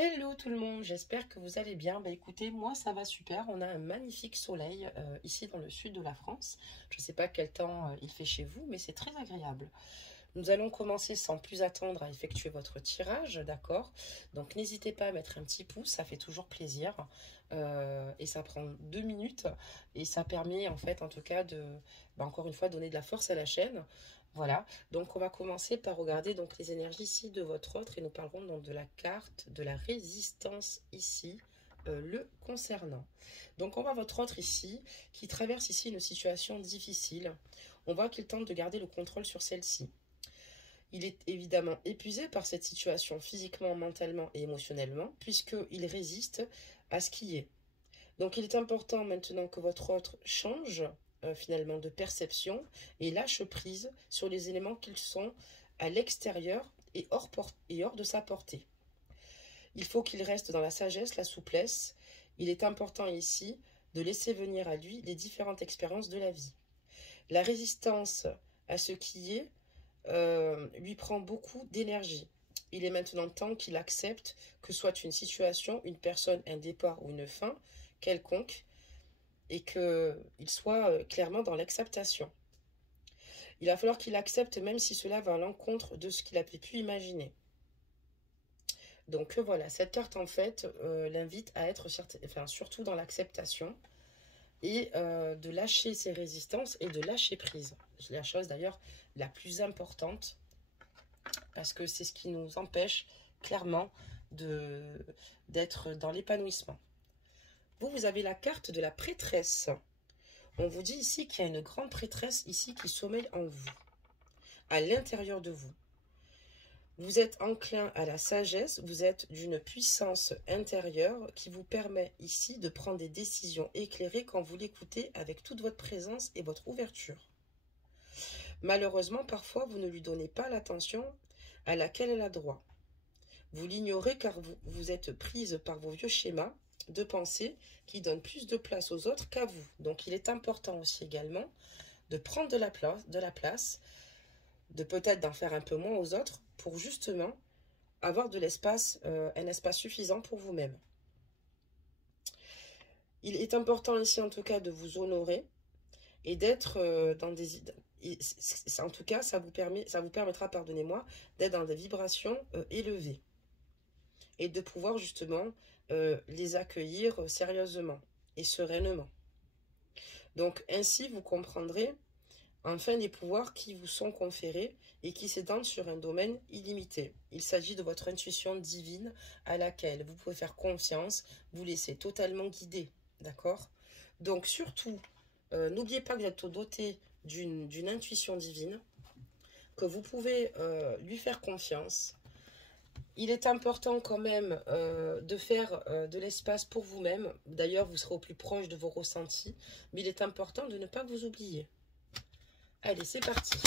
Hello tout le monde, j'espère que vous allez bien. Bah écoutez, moi ça va super, on a un magnifique soleil ici dans le sud de la France. Je ne sais pas quel temps il fait chez vous, mais c'est très agréable. Nous allons commencer sans plus attendre à effectuer votre tirage, d'accord? Donc n'hésitez pas à mettre un petit pouce, ça fait toujours plaisir. Et ça prend 2 minutes et ça permet en fait en tout cas de, encore une fois, donner de la force à la chaîne. Voilà, donc on va commencer par regarder donc les énergies ici de votre autre et nous parlerons donc de la carte de la résistance ici, le concernant. Donc on voit votre autre ici qui traverse ici une situation difficile. On voit qu'il tente de garder le contrôle sur celle-ci. Il est évidemment épuisé par cette situation physiquement, mentalement et émotionnellement, puisqu'il résiste à ce qui est. Donc il est important maintenant que votre autre change finalement de perception et lâche prise sur les éléments qu'ils sont à l'extérieur et hors de sa portée. Il faut qu'il reste dans la sagesse, la souplesse. Il est important ici de laisser venir à lui les différentes expériences de la vie. La résistance à ce qui est lui prend beaucoup d'énergie. Il est maintenant temps qu'il accepte que soit une situation, une personne, un départ ou une fin quelconque, et qu'il soit clairement dans l'acceptation. Il va falloir qu'il accepte même si cela va à l'encontre de ce qu'il avait pu imaginer. Donc voilà, cette carte en fait l'invite à être surtout dans l'acceptation et de lâcher ses résistances et de lâcher prise. C'est la chose d'ailleurs la plus importante parce que c'est ce qui nous empêche clairement d'être dans l'épanouissement. Vous avez la carte de la prêtresse. On vous dit ici qu'il y a une grande prêtresse ici qui sommeille en vous, à l'intérieur de vous. Vous êtes enclin à la sagesse, vous êtes d'une puissance intérieure qui vous permet ici de prendre des décisions éclairées quand vous l'écoutez avec toute votre présence et votre ouverture. Malheureusement, parfois, vous ne lui donnez pas l'attention à laquelle elle a droit. Vous l'ignorez car vous êtes prise par vos vieux schémas de pensée qui donnent plus de place aux autres qu'à vous. Donc il est important aussi également de prendre de la place, de peut-être d'en faire un peu moins aux autres pour justement avoir de l'espace, un espace suffisant pour vous-même. Il est important ici en tout cas de vous honorer et d'être dans des... En tout cas, ça vous permettra, pardonnez-moi, d'être dans des vibrations élevées et de pouvoir justement les accueillir sérieusement et sereinement. Donc ainsi, vous comprendrez enfin les pouvoirs qui vous sont conférés et qui s'étendent sur un domaine illimité. Il s'agit de votre intuition divine à laquelle vous pouvez faire confiance, vous laisser totalement guider, d'accord? Donc surtout, n'oubliez pas que vous êtes doté d'une intuition divine, que vous pouvez lui faire confiance. Il est important quand même de faire de l'espace pour vous-même. D'ailleurs, vous serez au plus proche de vos ressentis. Mais il est important de ne pas vous oublier. Allez, c'est parti.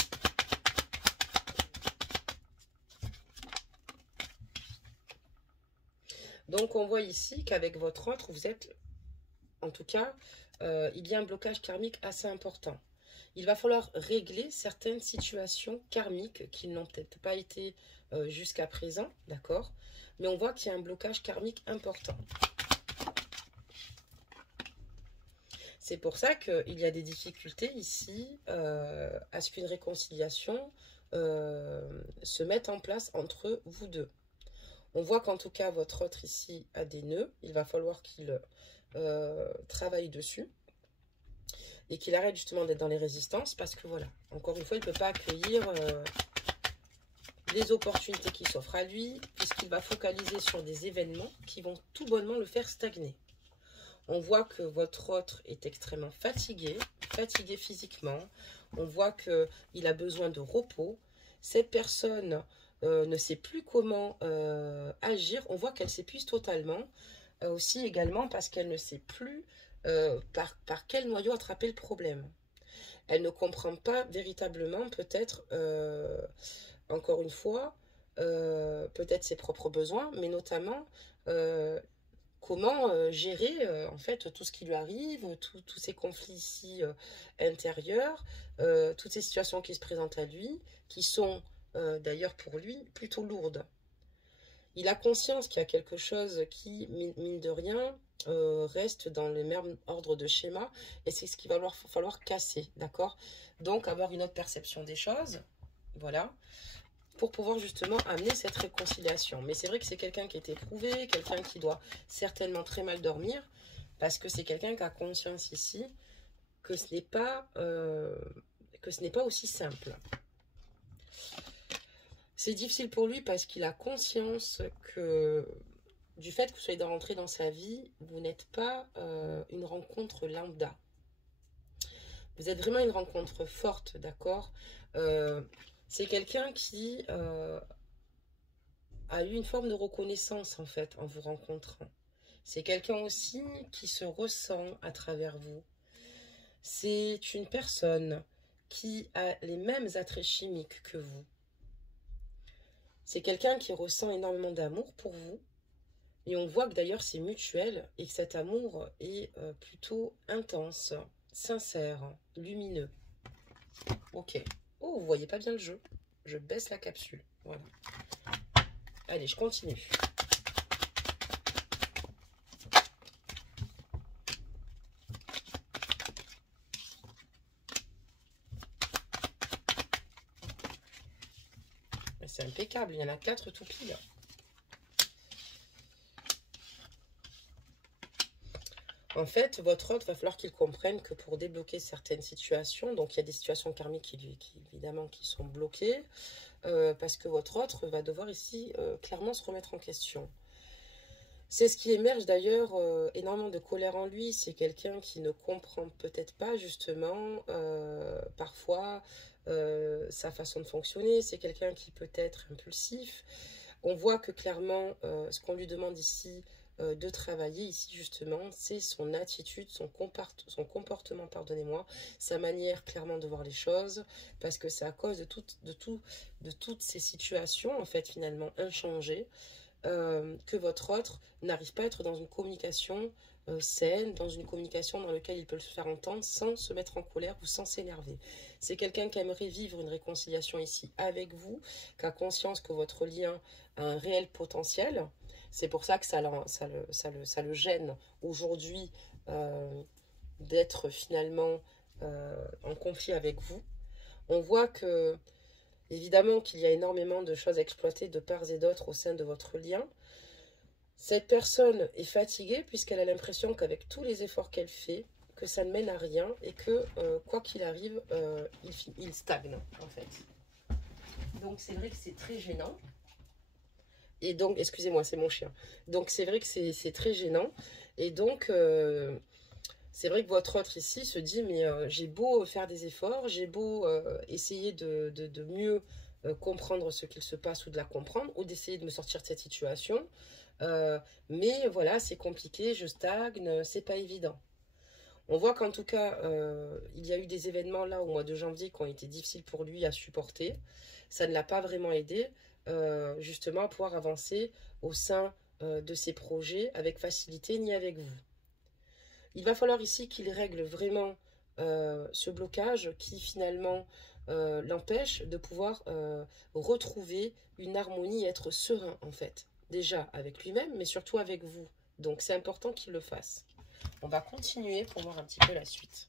Donc, on voit ici qu'avec votre autre, vous êtes... En tout cas, il y a un blocage karmique assez important. Il va falloir régler certaines situations karmiques qui n'ont peut-être pas été jusqu'à présent, d'accord? Mais on voit qu'il y a un blocage karmique important. C'est pour ça qu'il y a des difficultés ici à ce qu'une réconciliation se mette en place entre vous deux. On voit qu'en tout cas, votre autre ici a des nœuds. Il va falloir qu'il travaille dessus. Et qu'il arrête justement d'être dans les résistances parce que voilà, encore une fois, il ne peut pas accueillir les opportunités qui s'offrent à lui puisqu'il va focaliser sur des événements qui vont tout bonnement le faire stagner. On voit que votre autre est extrêmement fatigué physiquement. On voit qu'il a besoin de repos. Cette personne ne sait plus comment agir. On voit qu'elle s'épuise totalement. Aussi également parce qu'elle ne sait plus par quel noyau attraper le problème. Elle ne comprend pas véritablement peut-être, encore une fois, peut-être ses propres besoins, mais notamment comment gérer en fait tout ce qui lui arrive, tous ces conflits ici intérieurs, toutes ces situations qui se présentent à lui, qui sont d'ailleurs pour lui plutôt lourdes. Il a conscience qu'il y a quelque chose qui, mine de rien, reste dans le même ordre de schéma, et c'est ce qu'il va falloir casser, d'accord? Donc avoir une autre perception des choses, voilà, pour pouvoir justement amener cette réconciliation. Mais c'est vrai que c'est quelqu'un qui est éprouvé, quelqu'un qui doit certainement très mal dormir, parce que c'est quelqu'un qui a conscience ici que ce n'est pas, aussi simple. C'est difficile pour lui parce qu'il a conscience que du fait que vous soyez rentré dans sa vie, vous n'êtes pas une rencontre lambda. Vous êtes vraiment une rencontre forte, d'accord? C'est quelqu'un qui a eu une forme de reconnaissance en fait en vous rencontrant. C'est quelqu'un aussi qui se ressent à travers vous. C'est une personne qui a les mêmes attraits chimiques que vous. C'est quelqu'un qui ressent énormément d'amour pour vous. Et on voit que d'ailleurs c'est mutuel et que cet amour est plutôt intense, sincère, lumineux. Ok. Oh, vous voyez pas bien le jeu. Je baisse la capsule. Voilà. Allez, je continue. C'est impeccable, il y en a 4 tout pile. En fait, votre hôte, va falloir qu'il comprenne que pour débloquer certaines situations, donc il y a des situations karmiques qui évidemment qui sont bloquées, parce que votre hôte va devoir ici clairement se remettre en question. C'est ce qui émerge d'ailleurs, énormément de colère en lui. C'est quelqu'un qui ne comprend peut-être pas justement parfois sa façon de fonctionner. C'est quelqu'un qui peut être impulsif. On voit que clairement ce qu'on lui demande ici de travailler ici justement, c'est son attitude, son comportement, pardonnez-moi, sa manière clairement de voir les choses, parce que c'est à cause de toutes ces situations en fait finalement inchangées, que votre autre n'arrive pas à être dans une communication saine, dans une communication dans laquelle il peut se faire entendre sans se mettre en colère ou sans s'énerver. C'est quelqu'un qui aimerait vivre une réconciliation ici avec vous, qui a conscience que votre lien a un réel potentiel. C'est pour ça que ça le gêne aujourd'hui d'être finalement en conflit avec vous. On voit que évidemment qu'il y a énormément de choses à exploiter de part et d'autre au sein de votre lien. Cette personne est fatiguée puisqu'elle a l'impression qu'avec tous les efforts qu'elle fait, que ça ne mène à rien et que quoi qu'il arrive, il stagne en fait. Donc c'est vrai que c'est très gênant. Et donc, excusez-moi, c'est mon chien. Donc c'est vrai que c'est très gênant. Et donc c'est vrai que votre autre ici se dit, mais j'ai beau faire des efforts, j'ai beau essayer de mieux comprendre ce qu'il se passe ou de la comprendre, ou d'essayer de me sortir de cette situation. Mais voilà, c'est compliqué, je stagne, c'est pas évident. On voit qu'en tout cas, il y a eu des événements là au mois de janvier qui ont été difficiles pour lui à supporter. Ça ne l'a pas vraiment aidé justement à pouvoir avancer au sein de ses projets avec facilité ni avec vous. Il va falloir ici qu'il règle vraiment ce blocage qui finalement l'empêche de pouvoir retrouver une harmonie et être serein en fait. Déjà avec lui-même mais surtout avec vous. Donc c'est important qu'il le fasse. On va continuer pour voir un petit peu la suite.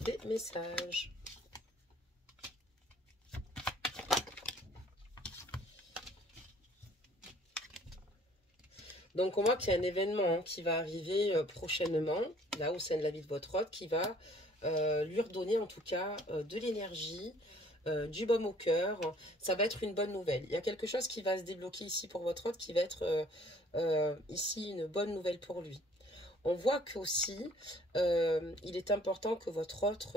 Des messages. Donc on voit qu'il y a un événement qui va arriver prochainement, là au sein de la vie de votre hôte, qui va lui redonner en tout cas de l'énergie, du baume au cœur. Ça va être une bonne nouvelle. Il y a quelque chose qui va se débloquer ici pour votre hôte qui va être ici une bonne nouvelle pour lui. On voit qu'aussi, il est important que votre hôte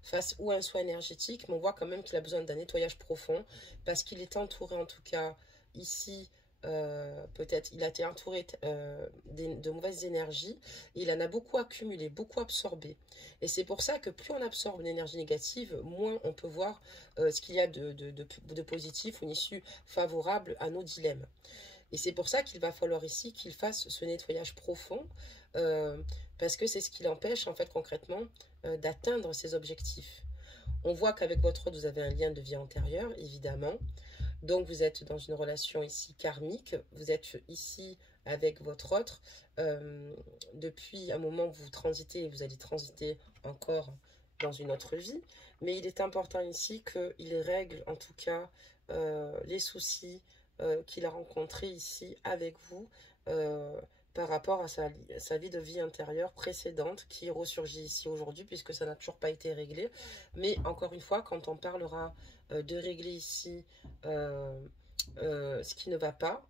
fasse ou un soin énergétique, mais on voit quand même qu'il a besoin d'un nettoyage profond, parce qu'il est entouré en tout cas ici, peut-être il a été entouré de mauvaises énergies, et il en a beaucoup accumulé, beaucoup absorbé. Et c'est pour ça que plus on absorbe une énergie négative, moins on peut voir ce qu'il y a de positif, une issue favorable à nos dilemmes. Et c'est pour ça qu'il va falloir ici qu'il fasse ce nettoyage profond, parce que c'est ce qui l'empêche, en fait, concrètement, d'atteindre ses objectifs. On voit qu'avec votre autre, vous avez un lien de vie antérieure, évidemment. Donc, vous êtes dans une relation ici karmique. Vous êtes ici avec votre autre. Depuis un moment, vous transitez et vous allez transiter encore dans une autre vie. Mais il est important ici qu'il règle, en tout cas, les soucis qu'il a rencontrés ici avec vous par rapport à sa vie de vie intérieure précédente qui ressurgit ici aujourd'hui puisque ça n'a toujours pas été réglé. Mais encore une fois, quand on parlera de régler ici ce qui ne va pas,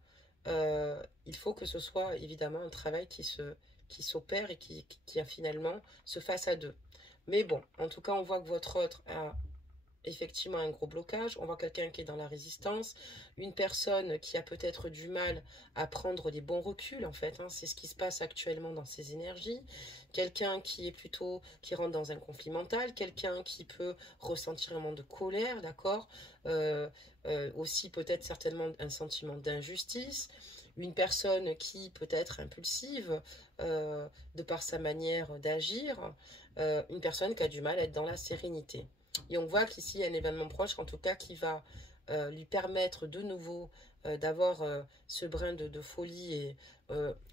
il faut que ce soit évidemment un travail qui s'opère et qui a finalement se fasse à deux. Mais bon, en tout cas, on voit que votre autre a effectivement un gros blocage. On voit quelqu'un qui est dans la résistance, une personne qui a peut-être du mal à prendre des bons reculs en fait, hein. C'est ce qui se passe actuellement dans ses énergies. Quelqu'un qui est plutôt, qui rentre dans un conflit mental, quelqu'un qui peut ressentir un moment de colère, d'accord, aussi peut-être certainement un sentiment d'injustice, une personne qui peut être impulsive de par sa manière d'agir, une personne qui a du mal à être dans la sérénité. Et on voit qu'ici, il y a un événement proche, en tout cas, qui va lui permettre de nouveau d'avoir ce brin de folie et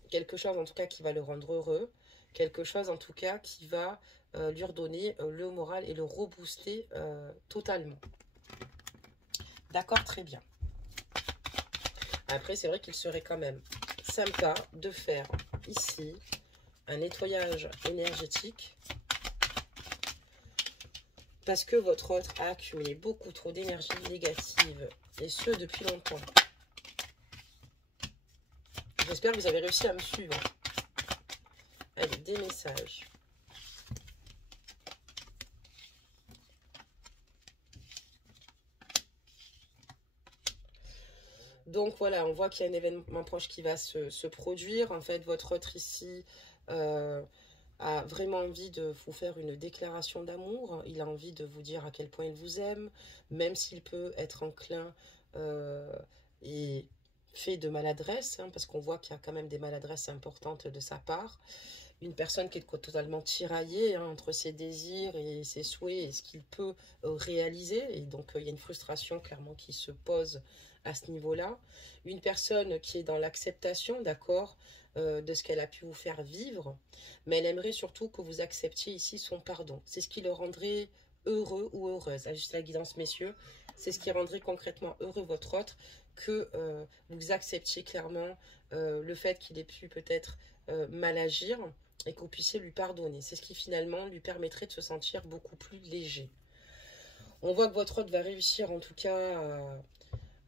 quelque chose, en tout cas, qui va le rendre heureux. Quelque chose, en tout cas, qui va lui redonner le moral et le rebooster totalement. D'accord, très bien. Après, c'est vrai qu'il serait quand même sympa de faire ici un nettoyage énergétique parce que votre autre a accumulé beaucoup trop d'énergie négative, et ce, depuis longtemps. J'espère que vous avez réussi à me suivre. Allez, des messages. Donc voilà, on voit qu'il y a un événement proche qui va se produire. En fait, votre autre ici a vraiment envie de vous faire une déclaration d'amour. Il a envie de vous dire à quel point il vous aime, même s'il peut être enclin et fait de maladresse, hein, parce qu'on voit qu'il y a quand même des maladresses importantes de sa part. Une personne qui est totalement tiraillée hein, entre ses désirs et ses souhaits et ce qu'il peut réaliser. Et donc, il y a une frustration clairement qui se pose à ce niveau-là. Une personne qui est dans l'acceptation, d'accord, de ce qu'elle a pu vous faire vivre, mais elle aimerait surtout que vous acceptiez ici son pardon. C'est ce qui le rendrait heureux ou heureuse. Ajustez la guidance, messieurs. C'est ce qui rendrait concrètement heureux votre autre, que vous acceptiez clairement le fait qu'il ait pu peut-être mal agir et que vous puissiez lui pardonner. C'est ce qui finalement lui permettrait de se sentir beaucoup plus léger. On voit que votre autre va réussir en tout cas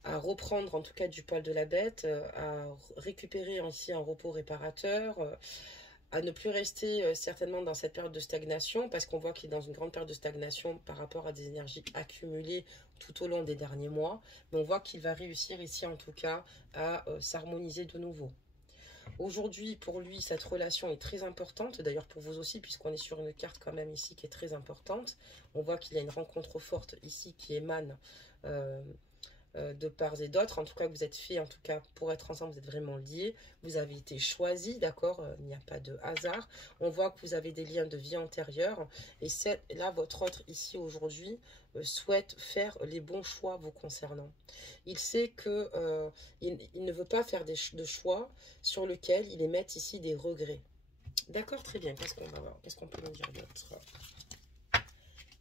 à reprendre en tout cas du poil de la bête, à récupérer ici un repos réparateur, à ne plus rester certainement dans cette période de stagnation, parce qu'on voit qu'il est dans une grande période de stagnation par rapport à des énergies accumulées tout au long des derniers mois. Mais on voit qu'il va réussir ici en tout cas à s'harmoniser de nouveau. Aujourd'hui, pour lui, cette relation est très importante, d'ailleurs pour vous aussi, puisqu'on est sur une carte quand même ici qui est très importante. On voit qu'il y a une rencontre forte ici qui émane de part et d'autre. En tout cas, vous êtes fait, en tout cas, pour être ensemble, vous êtes vraiment liés. Vous avez été choisis, d'accord, il n'y a pas de hasard. On voit que vous avez des liens de vie antérieure. Et là, votre autre ici aujourd'hui souhaite faire les bons choix vous concernant. Il sait que il ne veut pas faire de choix sur lesquels il émette ici des regrets. D'accord, très bien. Qu'est-ce qu'on va voir? Qu'est-ce qu'on peut nous dire d'autre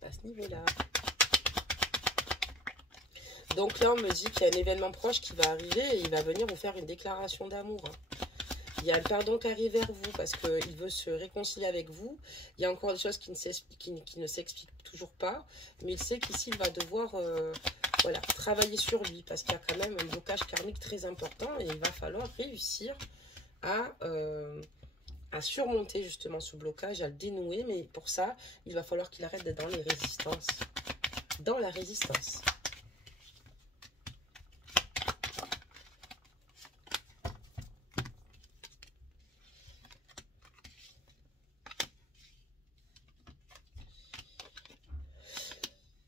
à ce niveau-là? Donc là, on me dit qu'il y a un événement proche qui va arriver et il va venir vous faire une déclaration d'amour. Il y a un pardon qui arrive vers vous parce qu'il veut se réconcilier avec vous. Il y a encore des choses qui ne s'expliquent toujours pas. Mais il sait qu'ici, il va devoir voilà, travailler sur lui parce qu'il y a quand même un blocage karmique très important et il va falloir réussir à surmonter justement ce blocage, à le dénouer. Mais pour ça, il va falloir qu'il arrête d'être dans les résistances. Dans la résistance.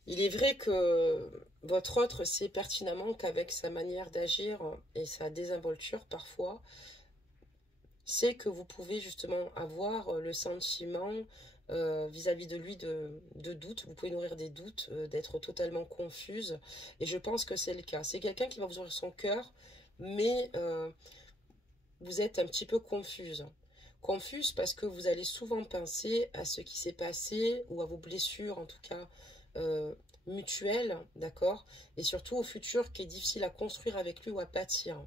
Il est vrai que Votre autre sait pertinemment qu'avec sa manière d'agir et sa désinvolture parfois, c'est que vous pouvez justement avoir le sentiment vis-à-vis de lui de doute. Vous pouvez nourrir des doutes, d'être totalement confuse. Et je pense que c'est le cas. C'est quelqu'un qui va vous ouvrir son cœur, mais vous êtes un petit peu confuse. Confuse parce que vous allez souvent penser à ce qui s'est passé ou à vos blessures, en tout cas mutuelles, d'accord? Et surtout au futur qui est difficile à construire avec lui ou à bâtir.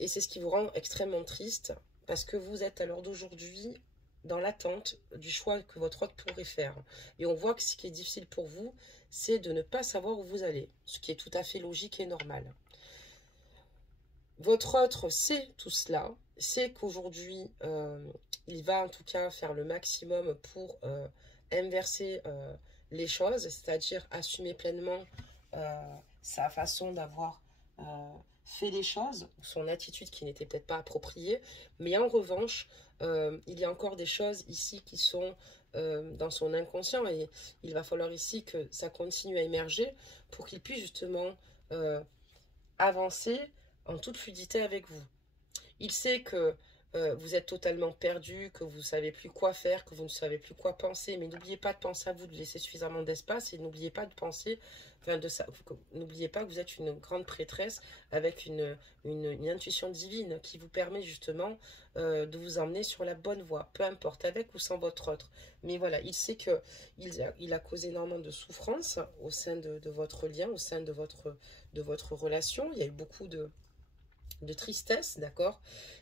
Et c'est ce qui vous rend extrêmement triste parce que vous êtes à l'heure d'aujourd'hui dans l'attente du choix que votre autre pourrait faire. Et on voit que ce qui est difficile pour vous, c'est de ne pas savoir où vous allez, ce qui est tout à fait logique et normal. Votre autre sait tout cela, sait qu'aujourd'hui, il va en tout cas faire le maximum pour inverser les choses, c'est-à-dire assumer pleinement sa façon d'avoir fait les choses, son attitude qui n'était peut-être pas appropriée, mais en revanche, il y a encore des choses ici qui sont dans son inconscient et il va falloir ici que ça continue à émerger pour qu'il puisse justement avancer en toute fluidité avec vous. Il sait que vous êtes totalement perdu, que vous ne savez plus quoi faire, que vous ne savez plus quoi penser, mais n'oubliez pas de penser à vous, de laisser suffisamment d'espace et n'oubliez pas de penser, enfin n'oubliez pas que vous êtes une grande prêtresse avec une intuition divine qui vous permet justement de vous emmener sur la bonne voie, peu importe, avec ou sans votre autre. Mais voilà, il sait que il a causé énormément de souffrance au sein de votre lien, au sein de votre relation. Il y a eu beaucoup de tristesse, d'accord?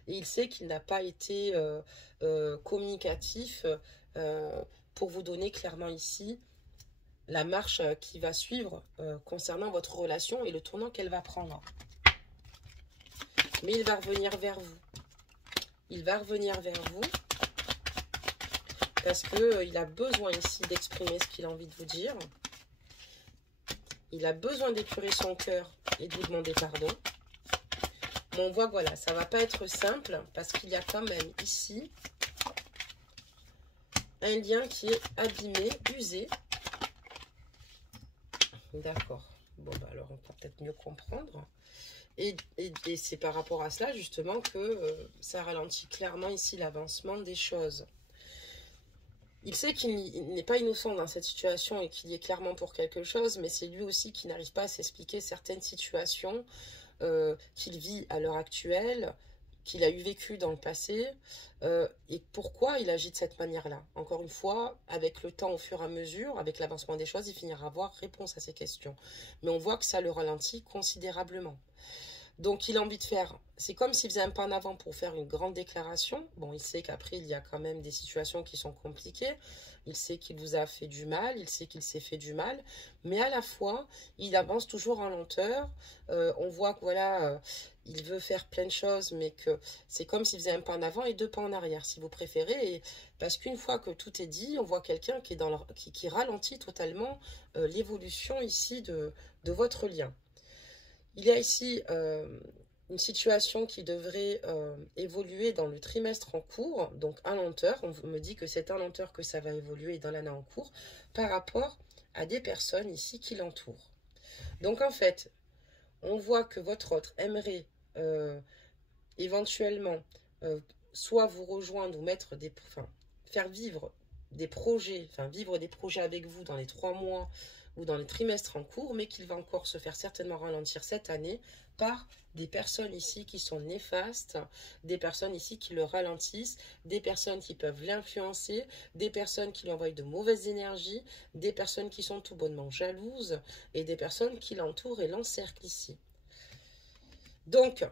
Et il sait qu'il n'a pas été communicatif pour vous donner clairement ici la marche qui va suivre concernant votre relation et le tournant qu'elle va prendre. Mais il va revenir vers vous. Il va revenir vers vous parce qu'il a besoin ici d'exprimer ce qu'il a envie de vous dire. Il a besoin d'épurer son cœur et de vous demander pardon. Mais on voit que voilà, ça ne va pas être simple parce qu'il y a quand même ici un lien qui est abîmé, usé. D'accord. Bon, bah alors on peut peut-être mieux comprendre. Et c'est par rapport à cela justement que ça ralentit clairement ici l'avancement des choses. Il sait qu'il n'est pas innocent dans cette situation et qu'il y est clairement pour quelque chose, mais c'est lui aussi qui n'arrive pas à s'expliquer certaines situations qu'il vit à l'heure actuelle, qu'il a eu vécu dans le passé, et pourquoi il agit de cette manière-là. Encore une fois, avec le temps, au fur et à mesure, avec l'avancement des choses, il finira à avoir réponse à ces questions. Mais on voit que ça le ralentit considérablement. Donc il a envie de faire, c'est comme s'il faisait un pas en avant pour faire une grande déclaration. Bon, il sait qu'après il y a quand même des situations qui sont compliquées. Il sait qu'il vous a fait du mal, il sait qu'il s'est fait du mal. Mais à la fois, il avance toujours en lenteur. On voit que voilà, il veut faire plein de choses, mais que c'est comme s'il faisait un pas en avant et deux pas en arrière, si vous préférez. Et parce qu'une fois que tout est dit, on voit quelqu'un qui est qui ralentit totalement l'évolution ici de votre lien. Il y a ici une situation qui devrait évoluer dans le trimestre en cours, donc en lenteur. On me dit que c'est en lenteur que ça va évoluer dans l'année en cours par rapport à des personnes ici qui l'entourent. Donc en fait, on voit que votre autre aimerait éventuellement soit vous rejoindre ou mettre faire vivre des projets, vivre des projets avec vous dans les 3 mois ou dans les trimestres en cours, mais qu'il va encore se faire certainement ralentir cette année par des personnes ici qui sont néfastes, des personnes ici qui le ralentissent, des personnes qui peuvent l'influencer, des personnes qui lui envoient de mauvaises énergies, des personnes qui sont tout bonnement jalouses et des personnes qui l'entourent et l'encerclent ici. Donc,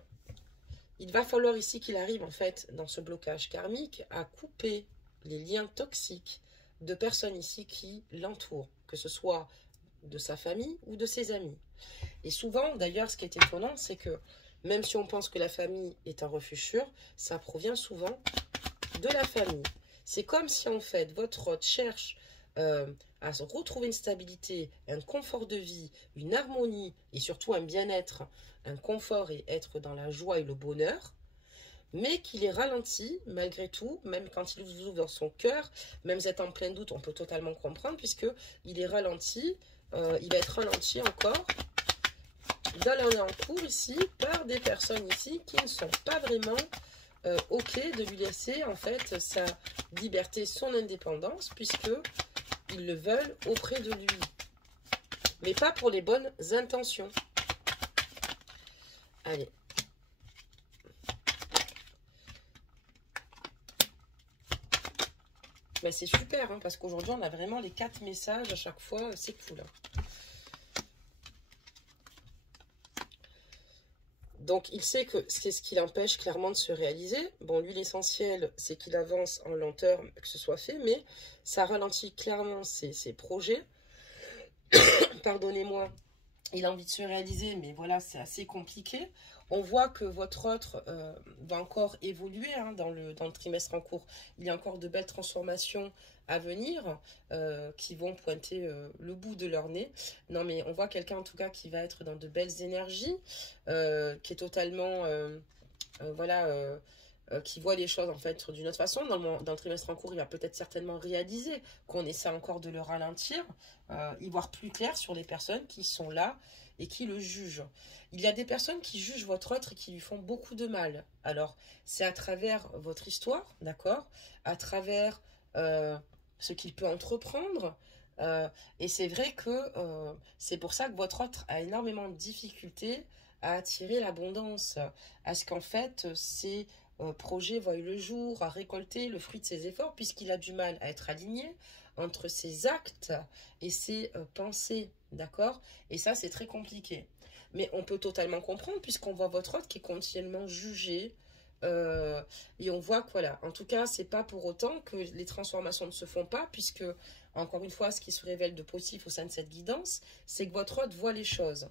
il va falloir ici qu'il arrive en fait dans ce blocage karmique à couper les liens toxiques de personnes ici qui l'entourent, que ce soit de sa famille ou de ses amis. Et souvent, d'ailleurs, ce qui est étonnant, c'est que même si on pense que la famille est un refuge sûr, ça provient souvent de la famille. C'est comme si en fait votre hôte cherche à retrouver une stabilité, un confort de vie, une harmonie et surtout un bien-être, un confort et être dans la joie et le bonheur, mais qu'il est ralenti malgré tout, même quand il vous ouvre dans son cœur, même si vous êtes en plein doute, on peut totalement comprendre, puisqu'il est ralenti il va être ralenti encore dans l'année en cours ici par des personnes ici qui ne sont pas vraiment ok de lui laisser en fait sa liberté, son indépendance, puisque ils le veulent auprès de lui, mais pas pour les bonnes intentions. Allez. Ben, c'est super, hein, parce qu'aujourd'hui, on a vraiment les 4 messages à chaque fois. C'est cool. Donc, il sait que c'est ce qui l'empêche clairement de se réaliser. Bon, lui, l'essentiel, c'est qu'il avance en lenteur, que ce soit fait, mais ça ralentit clairement ses projets. Pardonnez-moi. Il a envie de se réaliser, mais voilà, c'est assez compliqué. On voit que votre autre va encore évoluer hein, dans le trimestre en cours. Il y a encore de belles transformations à venir qui vont pointer le bout de leur nez. Non, mais on voit quelqu'un en tout cas qui va être dans de belles énergies, qui est totalement... voilà... qui voit les choses en fait d'une autre façon. Dans le trimestre en cours, il va peut-être certainement réaliser qu'on essaie encore de le ralentir, y voir plus clair sur les personnes qui sont là et qui le jugent. Il y a des personnes qui jugent votre autre et qui lui font beaucoup de mal. Alors, c'est à travers votre histoire, d'accord, à travers ce qu'il peut entreprendre. Et c'est vrai que c'est pour ça que votre autre a énormément de difficultés à attirer l'abondance, à ce qu'en fait, c'est projet voit le jour, à récolter le fruit de ses efforts, puisqu'il a du mal à être aligné entre ses actes et ses pensées, d'accord? Et ça, c'est très compliqué. Mais on peut totalement comprendre, puisqu'on voit votre autre qui est continuellement jugé, et on voit que, voilà, en tout cas, c'est pas pour autant que les transformations ne se font pas, puisque, encore une fois, ce qui se révèle de positif au sein de cette guidance, c'est que votre autre voit les choses.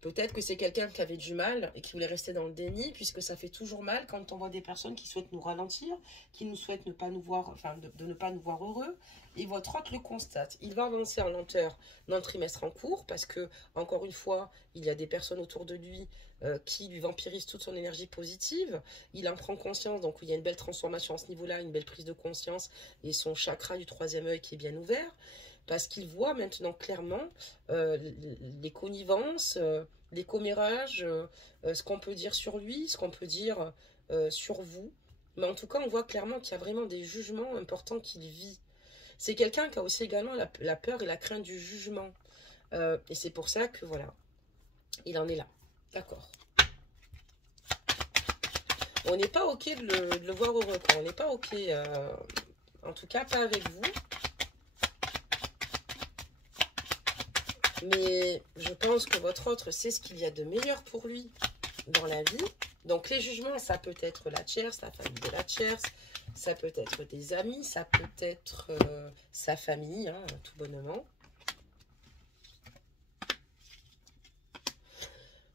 Peut-être que c'est quelqu'un qui avait du mal et qui voulait rester dans le déni, puisque ça fait toujours mal quand on voit des personnes qui souhaitent nous ralentir, qui nous souhaitent ne pas nous voir, enfin de ne pas nous voir heureux. Et votre autre le constate. Il va avancer en lenteur dans le trimestre en cours, parce que, encore une fois, il y a des personnes autour de lui qui lui vampirisent toute son énergie positive. Il en prend conscience, donc il y a une belle transformation à ce niveau-là, une belle prise de conscience, et son chakra du 3e œil qui est bien ouvert. Parce qu'il voit maintenant clairement les connivences, les commérages, ce qu'on peut dire sur lui, ce qu'on peut dire sur vous. Mais en tout cas, on voit clairement qu'il y a vraiment des jugements importants qu'il vit. C'est quelqu'un qui a aussi également la peur et la crainte du jugement. Et c'est pour ça que, voilà, il en est là. D'accord. On n'est pas OK de le voir heureux, quoi. On n'est pas OK, en tout cas, pas avec vous. Mais je pense que votre autre sait ce qu'il y a de meilleur pour lui dans la vie. Donc les jugements, ça peut être la tierce, la famille de la tierce, ça peut être des amis, ça peut être sa famille, hein, tout bonnement.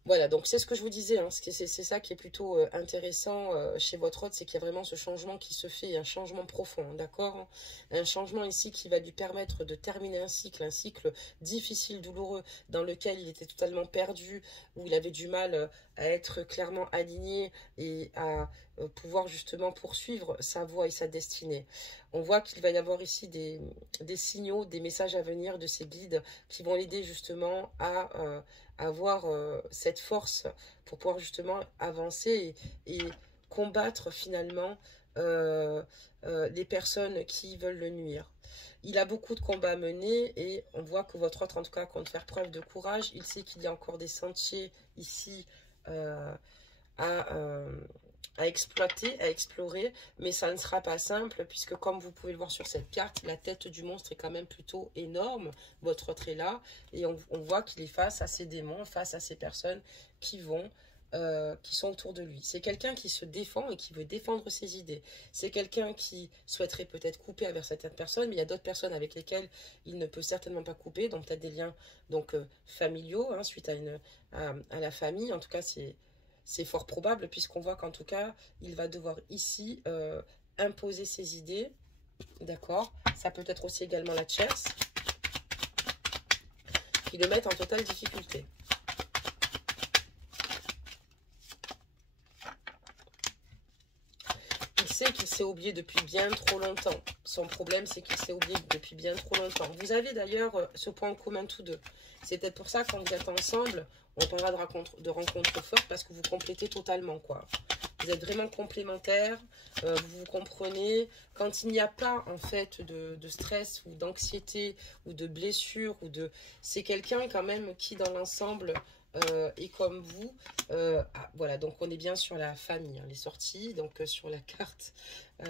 Voilà, donc c'est ce que je vous disais, hein, c'est ça qui est plutôt intéressant chez votre autre, c'est qu'il y a vraiment ce changement qui se fait, un changement profond, d'accord? Un changement ici qui va lui permettre de terminer un cycle difficile, douloureux, dans lequel il était totalement perdu, où il avait du mal à être clairement aligné et à pouvoir justement poursuivre sa voie et sa destinée. On voit qu'il va y avoir ici des signaux, des messages à venir de ses guides qui vont l'aider justement à avoir cette force pour pouvoir justement avancer et combattre finalement les personnes qui veulent le nuire. Il a beaucoup de combats à mener et on voit que votre autre, en tout cas, compte faire preuve de courage. Il sait qu'il y a encore des sentiers ici à exploiter, à explorer, mais ça ne sera pas simple puisque, comme vous pouvez le voir sur cette carte, la tête du monstre est quand même plutôt énorme. Votre autre est là et on voit qu'il est face à ces démons, face à ces personnes qui sont autour de lui. C'est quelqu'un qui se défend et qui veut défendre ses idées. C'est quelqu'un qui souhaiterait peut-être couper avec certaines personnes, mais il y a d'autres personnes avec lesquelles il ne peut certainement pas couper, donc peut-être des liens donc familiaux, hein, suite à la famille. En tout cas, c'est fort probable, puisqu'on voit qu'en tout cas, il va devoir ici imposer ses idées. D'accord? Ça peut être aussi également la tierce, qui le mettent en totale difficulté. Il sait qu'il s'est oublié depuis bien trop longtemps. Son problème, c'est qu'il s'est oublié depuis bien trop longtemps. Vous avez d'ailleurs ce point en commun tous deux. C'est peut-être pour ça, quand vous êtes ensemble, on parlera de rencontres fortes parce que vous complétez totalement, quoi. Vous êtes vraiment complémentaires, vous vous comprenez. Quand il n'y a pas, en fait, de stress ou d'anxiété ou de blessure, c'est quelqu'un quand même qui, dans l'ensemble, est comme vous. Voilà, donc on est bien sur la famille, hein, les sorties, donc sur la carte.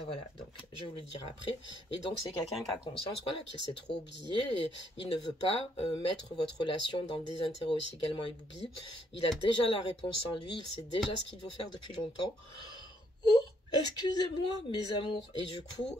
Voilà, donc je vous le dirai après. Et donc c'est quelqu'un qui a conscience, voilà, qu'il s'est trop oublié et il ne veut pas mettre votre relation dans le désintérêt aussi également et l'oubli. Il a déjà la réponse en lui, il sait déjà ce qu'il veut faire depuis longtemps. Oh, excusez-moi, mes amours. Et du coup,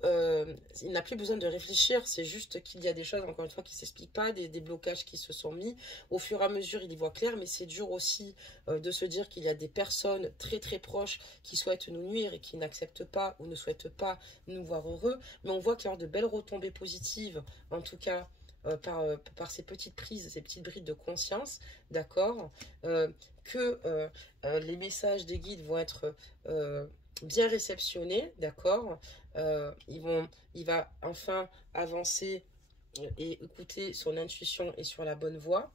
il n'a plus besoin de réfléchir. C'est juste qu'il y a des choses, encore une fois, qui ne s'expliquent pas, des blocages qui se sont mis. Au fur et à mesure, il y voit clair, mais c'est dur aussi de se dire qu'il y a des personnes très très proches qui souhaitent nous nuire et qui n'acceptent pas ou ne souhaitent pas nous voir heureux. Mais on voit qu'il y a de belles retombées positives, en tout cas, par ces petites prises, ces petites brides de conscience, d'accord, que les messages des guides vont être bien réceptionnés, d'accord, il va enfin avancer et écouter son intuition et sur la bonne voie.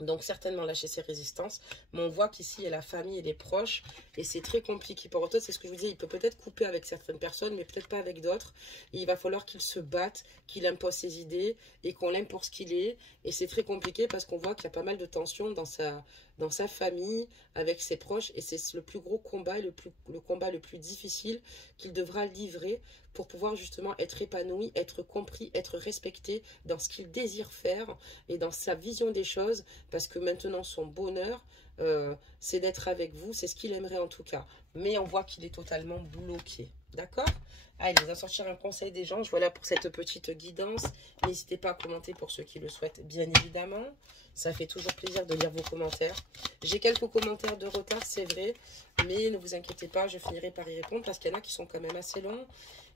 Donc certainement lâcher ses résistances, mais on voit qu'ici il y a la famille et les proches, et c'est très compliqué pour eux. C'est ce que je vous disais, il peut peut-être couper avec certaines personnes, mais peut-être pas avec d'autres. Et il va falloir qu'il se batte, qu'il impose ses idées, et qu'on l'aime pour ce qu'il est. Et c'est très compliqué parce qu'on voit qu'il y a pas mal de tensions dans sa famille, avec ses proches, et c'est le plus gros combat, le combat le plus difficile qu'il devra livrer pour pouvoir justement être épanoui, être compris, être respecté dans ce qu'il désire faire et dans sa vision des choses, parce que maintenant son bonheur, c'est d'être avec vous, c'est ce qu'il aimerait en tout cas. Mais on voit qu'il est totalement bloqué, d'accord? Allez, on va sortir un conseil des gens. Voilà pour cette petite guidance. N'hésitez pas à commenter pour ceux qui le souhaitent, bien évidemment. Ça fait toujours plaisir de lire vos commentaires. J'ai quelques commentaires de retard, c'est vrai, mais ne vous inquiétez pas, je finirai par y répondre parce qu'il y en a qui sont quand même assez longs.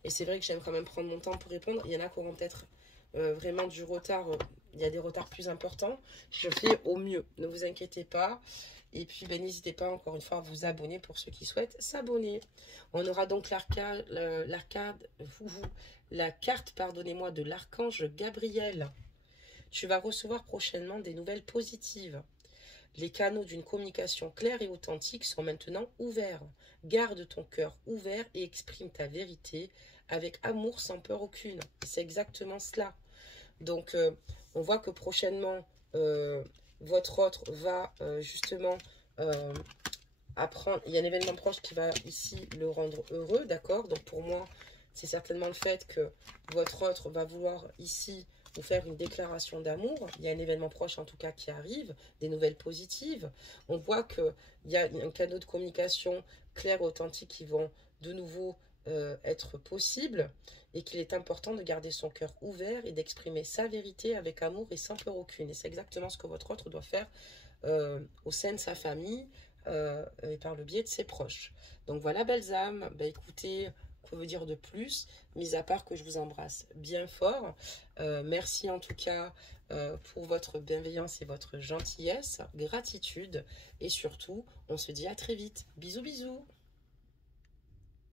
Et c'est vrai que j'aime quand même prendre mon temps pour répondre. Il y en a qui auront peut-être vraiment du retard. Il y a des retards plus importants. Je fais au mieux. Ne vous inquiétez pas. Et puis, ben, n'hésitez pas encore une fois à vous abonner pour ceux qui souhaitent s'abonner. On aura donc la carte, pardonnez-moi, de l'archange Gabriel. Tu vas recevoir prochainement des nouvelles positives. Les canaux d'une communication claire et authentique sont maintenant ouverts. Garde ton cœur ouvert et exprime ta vérité avec amour sans peur aucune. C'est exactement cela. Donc, on voit que prochainement, votre autre va justement apprendre. Il y a un événement proche qui va ici le rendre heureux, d'accord? Donc, pour moi, c'est certainement le fait que votre autre va vouloir ici vous faire une déclaration d'amour. Il y a un événement proche en tout cas qui arrive, des nouvelles positives. On voit qu'il y a un canal de communication clair et authentique qui vont de nouveau être possible et qu'il est important de garder son cœur ouvert et d'exprimer sa vérité avec amour et sans peur aucune. Et c'est exactement ce que votre autre doit faire au sein de sa famille et par le biais de ses proches. Donc voilà, belles âmes, bah, écoutez, que veut dire de plus, mis à part que je vous embrasse bien fort. Merci en tout cas pour votre bienveillance et votre gentillesse, gratitude, et surtout, on se dit à très vite. Bisous, bisous.